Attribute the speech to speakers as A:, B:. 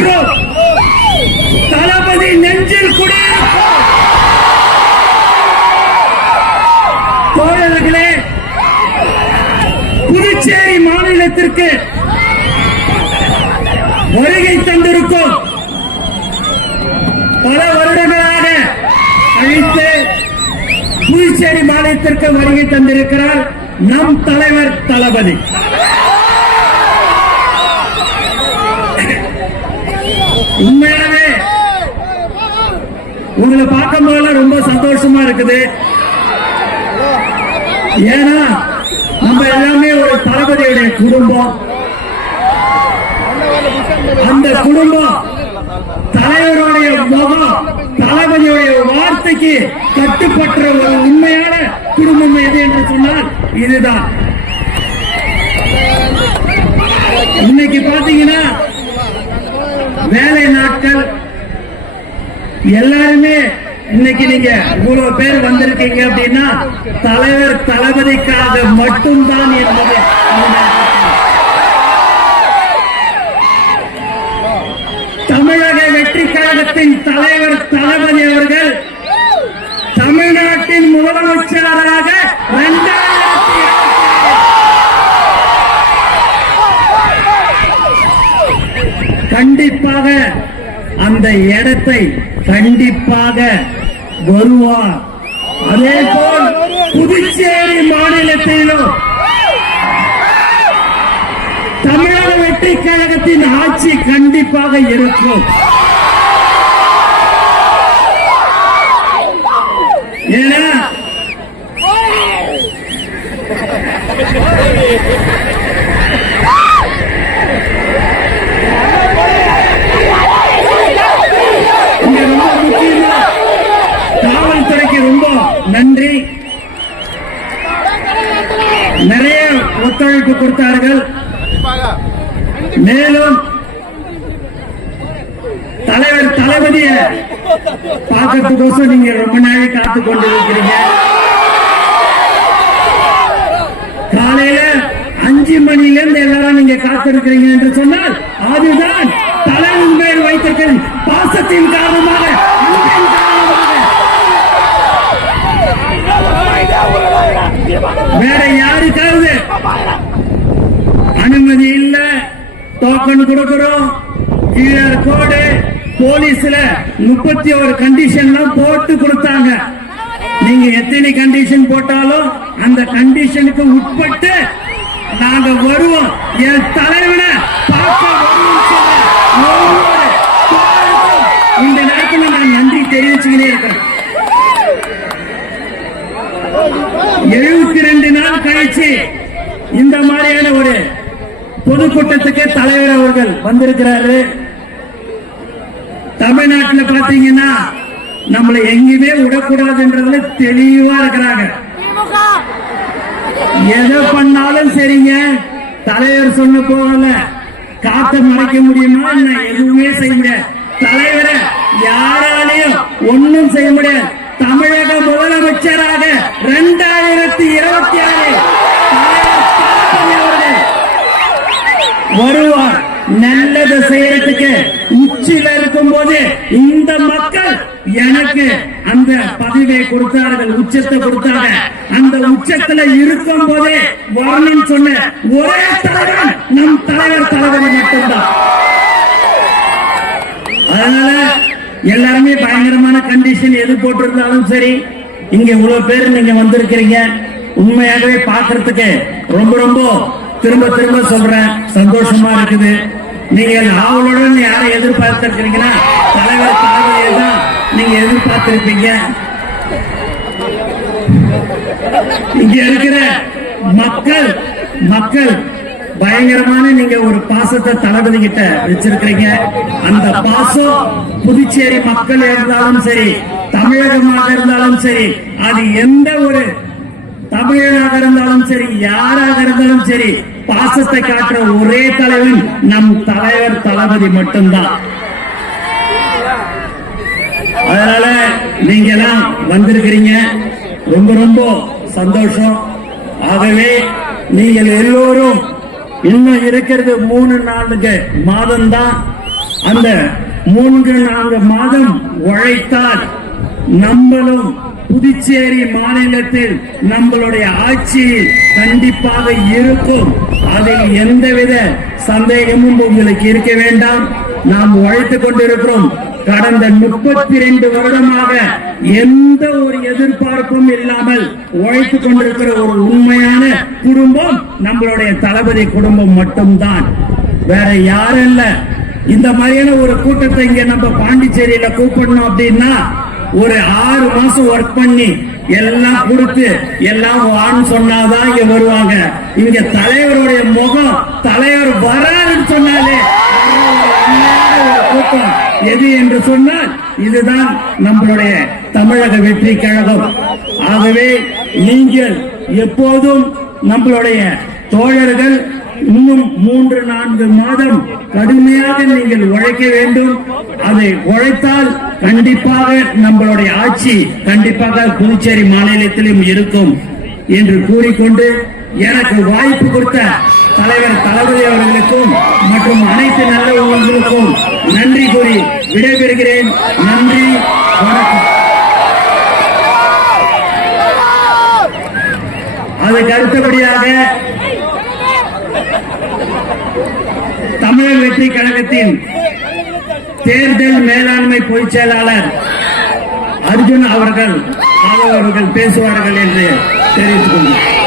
A: மற்றும் தளபதி நெஞ்சில் குடியிருக்கும் தோழர்களே புதுச்சேரி மாநிலத்திற்கு வருகை தந்திருக்கும் பல வருடங்களாக அழைத்து புதுச்சேரி மாநிலத்திற்கு வருகை தந்திருக்கிறார் நம் தலைவர் தளபதி. உண்மையாவே உங்களை பார்க்கும் போதெல்லாம் ரொம்ப சந்தோஷமா இருக்குது. ஏன்னா நம்ம எல்லாமே ஒரு தளபதியுடைய குடும்பம். அந்த குடும்பம் தலைவருடைய முகம் தளபதியுடைய வார்த்தைக்கு கட்டுப்பட்ட ஒரு உண்மையான குடும்பம் எது என்று சொன்னால் இதுதான். இன்னைக்கு பாத்தீங்கன்னா வேலை நாட்கள் எல்லாருமே இன்னைக்கு நீங்க இவ்வளவு பேர் வந்திருக்கீங்க அப்படின்னா தலைவர் தளபதிக்காக மட்டும்தான் என்பது தமிழக வெற்றி கழகத்தின் தலைவர் தளபதி அவர்கள் தமிழ்நாட்டின் முதலமைச்சராக இரண்டாயிரத்தி கண்டிப்பாக அந்த இடத்தை கண்டிப்பாக வருவார். அதே போல் புதுச்சேரி மாநிலத்திலும் தமிழக வெற்றி கழகத்தின் ஆட்சி கண்டிப்பாக இருக்கும். ஏன்னா இங்க ரொம்ப முக்கியமா காவல்துறைக்கு ரொம்ப நன்றி. நிறைய ஒத்துழைப்பு கொடுத்தார்கள். மேலும் தலைவர் தளபதிய பார்க்கறதுக்கோசம் நீங்க ரொம்ப நாளை காத்து கொண்டிருக்கிறீங்க. காலையில அஞ்சு மணில இருந்து எல்லாரும் நீங்க காத்திருக்கிறீங்க என்று சொன்னால் அதுதான் தலைவன் மேல் வைத்திருக்கிற பாசத்தின் காரணமாக அன்பின் காரணமாக வேற யாருக்காவது? அனுமதி இல்ல. டோக்கன் கொடுக்கிறோம். கியூஆர் கோடு போலீஸ்ல முப்பத்தி ஒரு கண்டிஷன்லாம் போட்டு கொடுத்தாங்க. நீங்க எத்தனை கண்டிஷன் போட்டாலும் அந்த கண்டிஷனுக்கு உட்பட்டு நாங்க வருவோம். என் தலைவனை பார்க்க வருவோம் இந்த நேரத்தில் நான் நன்றி தெரிவிச்சுக்கிட்டே இருக்கிறேன். எழுபத்தி கழிச்சு இந்த மாதிரியான ஒரு பொதுக்கூட்டத்துக்கு தலைவர் அவர்கள் வந்திருக்கிறாரு. தமிழ்நாட்டில் பாத்தீங்கன்னா நம்மளை எங்கேயுமே விடக்கூடாதுன்றதுல தெளிவா இருக்கிறாங்க. எதை பண்ணாலும் சரிங்க. தலைவர் சொன்ன போகல. காத்த மறைக்க முடியுமா? நான் எதுவுமே செய்ய முடியாது. தலைவரை யாராலையும் ஒண்ணும் செய்ய முடியாது. தமிழக முதலமைச்சராக இரண்டாயிரத்தி வருவார். நல்லது செய்யறதுக்கு உச்சில இருக்கும் போது இந்த மக்கள் எனக்கு அந்த பதவியை கொடுத்தார்கள் உச்சத்தை கொடுத்தாங்க. அந்த உச்சத்துல இருக்கும் போதே வரணும்னு சொன்ன ஒரே தலைவன் நம் தலைவர் தலைவர் மட்டும்தான். அதனால எல்லாருமே பயங்கரமான கண்டிஷன் எது போட்டிருந்தாலும் சரி இங்க இவ்வளவு பேர் நீங்க வந்திருக்கிறீங்க. உண்மையாகவே பாக்குறதுக்கு ரொம்ப ரொம்ப திரும்ப திரும்ப சொல்றேன். சந்தோஷமா இருக்குது. நீங்கள் ஆவலுடன் யாரை எதிர்பார்த்திருக்கிறீங்கன்னா தலைவர் தளபதியை தான் நீங்க எதிர்பார்த்திருப்பீங்க. இங்க இருக்கிற மக்கள் மக்கள் பயங்கரமான நீங்க ஒரு பாசத்தை தளபதி கிட்ட வச்சிருக்கிறீங்க. அந்த பாசம் புதுச்சேரி மக்கள் இருந்தாலும் சரி தமிழகமாக இருந்தாலும் சரி அது எந்த ஒரு தமிழனாக இருந்தாலும் சரி யாராக இருந்தாலும் சரி பாசத்தை காட்டுற ஒரே தலைவன் நம் தலைவர் தளபதி மட்டும்தான். அதனால நீங்க எல்லாம் வந்திருக்கிறீங்க. ரொம்ப ரொம்ப சந்தோஷம். ஆகவே நீங்கள் எல்லோரும் இன்னும் இருக்கிறது மூணு நாளுக்கு மாதம் தான் அந்த மூன்று நான்கு மாதம் உழைத்தால் நம்மளும் புதுச்சேரி மாநிலத்தில் நம்மளுடைய ஆட்சி கண்டிப்பாக இருக்கும். அதில் எந்தவித சந்தேகமும் உங்களுக்கு இருக்க வேண்டாம். நாம் உழைத்துக் கொண்டிருக்கிறோம். கடந்த முப்பத்தி ரெண்டு வருடமாக எந்த ஒரு எதிர்பார்ப்பும் இல்லாமல் உழைத்துக் கொண்டிருக்கிற ஒரு உண்மையான குடும்பம் நம்மளுடைய தளபதி குடும்பம் மட்டும்தான். வேற யாரும் இல்ல. இந்த மாதிரியான ஒரு கூட்டத்தை இங்க நம்ம பாண்டிச்சேரியில கூப்பிடணும் அப்படின்னா ஒரு ஆறு மாசம் ஒர்க் பண்ணி எல்லாம் கொடுத்து எல்லாம் வான்னு சொன்னாதான் இங்க வருவாங்க. இங்க தலைவருடைய முகம் தலைவர் வராதுன்னு சொன்னாலே கூட்டம். எது என்று சொன்னால் இதுதான் நம்மளுடைய தமிழக வெற்றி கழகம். ஆகவே நீங்கள் எப்போதும் நம்மளுடைய தோழர்கள் இன்னும் மூன்று நான்கு மாதம் கடுமையாக நீங்கள் உழைக்க வேண்டும். அதை உழைத்தால் கண்டிப்பாக நம்மளுடைய ஆட்சி கண்டிப்பாக புதுச்சேரி மாநிலத்திலும் இருக்கும் என்று கூறிக்கொண்டு எனக்கு வாய்ப்பு கொடுத்த தலைவர் தளபதி அவர்களுக்கும் மற்றும் அனைத்து நல்ல உள்ளங்களுக்கும் நன்றி கூறி விடைபெறுகிறேன். நன்றி வணக்கம். அதுக்கு அடுத்தபடியாக தமிழர் வெற்றி கழகத்தின் தேர்தல் மேலாண்மை பொதுச் செயலாளர் அர்ஜுன் அவர்கள் அவர்கள் பேசுவார்கள் என்று தெரிவித்துக் கொண்டார்